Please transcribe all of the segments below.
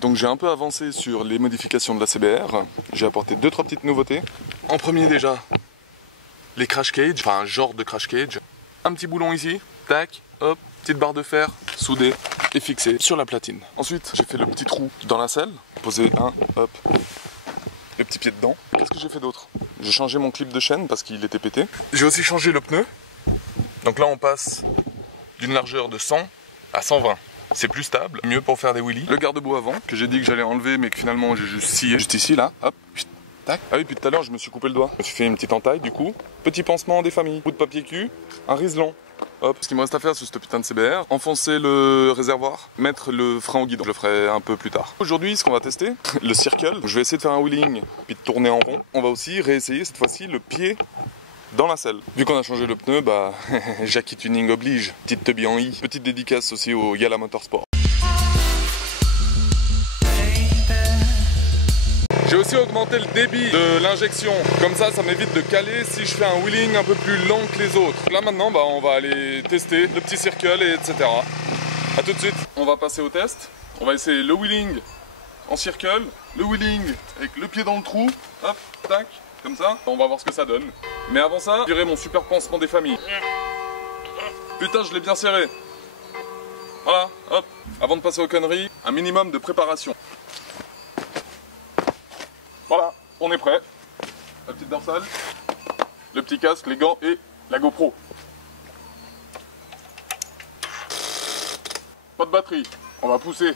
Donc j'ai un peu avancé sur les modifications de la CBR. J'ai apporté 2-3 petites nouveautés. En premier déjà, les crash cages, enfin un genre de crash cage. Un petit boulon ici, tac, hop, petite barre de fer soudée et fixée sur la platine. Ensuite, j'ai fait le petit trou dans la selle, posé un, hop, le petit pied dedans. Qu'est-ce que j'ai fait d'autre? J'ai changé mon clip de chaîne parce qu'il était pété. J'ai aussi changé le pneu. Donc là on passe d'une largeur de 100 à 120. C'est plus stable, mieux pour faire des wheelies. Le garde-boue avant, que j'ai dit que j'allais enlever, mais que finalement j'ai juste scié. Juste ici, là, hop, tac. Ah oui, puis tout à l'heure, je me suis coupé le doigt. Je me suis fait une petite entaille, du coup. Petit pansement des familles. Bout de papier cul, un riselon. Hop, ce qu'il me reste à faire sur cette putain de CBR, enfoncer le réservoir, mettre le frein au guidon. Je le ferai un peu plus tard. Aujourd'hui, ce qu'on va tester, le circle. Je vais essayer de faire un wheeling, puis de tourner en rond. On va aussi réessayer cette fois-ci le pied dans la selle. Vu qu'on a changé le pneu, bah, Jackie Tuning oblige. Petite teubie en I. Petite dédicace aussi au Yala Motorsport. J'ai aussi augmenté le débit de l'injection. Comme ça m'évite de caler si je fais un wheeling un peu plus lent que les autres. Là maintenant, bah, on va aller tester le petit circle et etc. A tout de suite. On va passer au test. On va essayer le wheeling en circle, le wheeling avec le pied dans le trou. Hop, tac. Comme ça, on va voir ce que ça donne. Mais avant ça, je dirais mon super pansement des familles. Putain, je l'ai bien serré. Voilà, hop. Avant de passer aux conneries, un minimum de préparation. Voilà, on est prêt. La petite dorsale, le petit casque, les gants et la GoPro. Pas de batterie, on va pousser.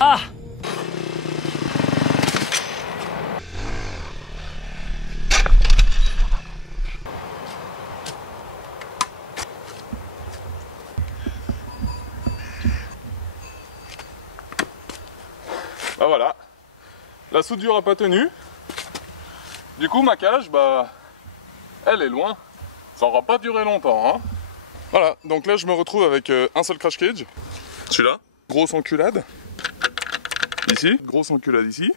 Ah! Bah voilà, la soudure a pas tenu. Du coup ma cage, bah, elle est loin. Ça aura pas duré longtemps, hein. Voilà, donc là je me retrouve avec un seul crash cage. Celui-là, grosse enculade. Ici, grosse enculade ici.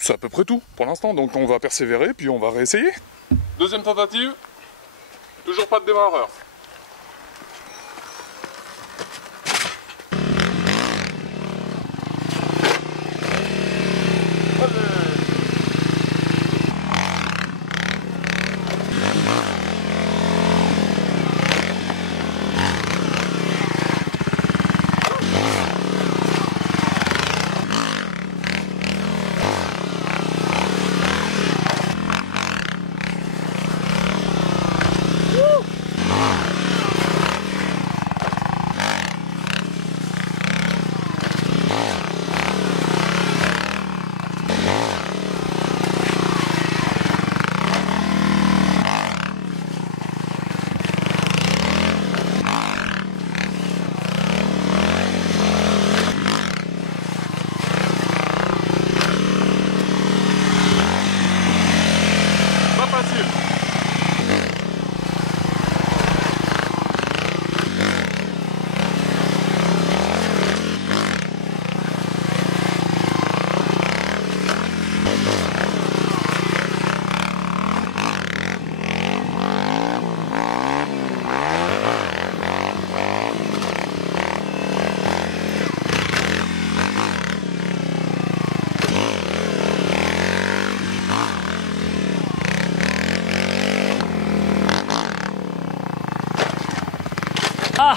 C'est à peu près tout pour l'instant, donc on va persévérer puis on va réessayer. Deuxième tentative, toujours pas de démarreur. Ah!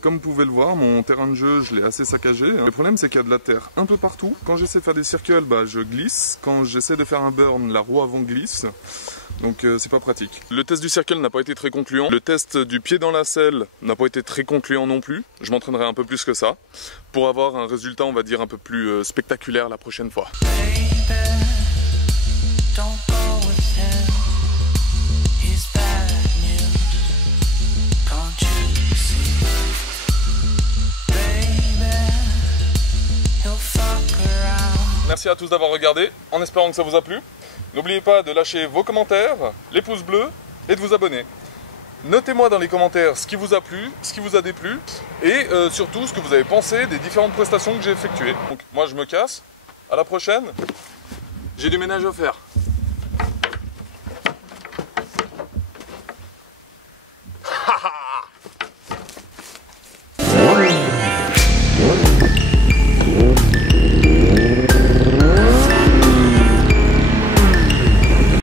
Comme vous pouvez le voir, mon terrain de jeu, je l'ai assez saccagé. Le problème, c'est qu'il y a de la terre un peu partout. Quand j'essaie de faire des circles, bah, je glisse. Quand j'essaie de faire un burn, la roue avant glisse. Donc c'est pas pratique. Le test du circle n'a pas été très concluant. Le test du pied dans la selle n'a pas été très concluant non plus. Je m'entraînerai un peu plus que ça pour avoir un résultat, on va dire, un peu plus spectaculaire la prochaine fois. Merci à tous d'avoir regardé, en espérant que ça vous a plu. N'oubliez pas de lâcher vos commentaires, les pouces bleus et de vous abonner. Notez-moi dans les commentaires ce qui vous a plu, ce qui vous a déplu et surtout ce que vous avez pensé des différentes prestations que j'ai effectuées. Donc moi je me casse, à la prochaine, j'ai du ménage à faire.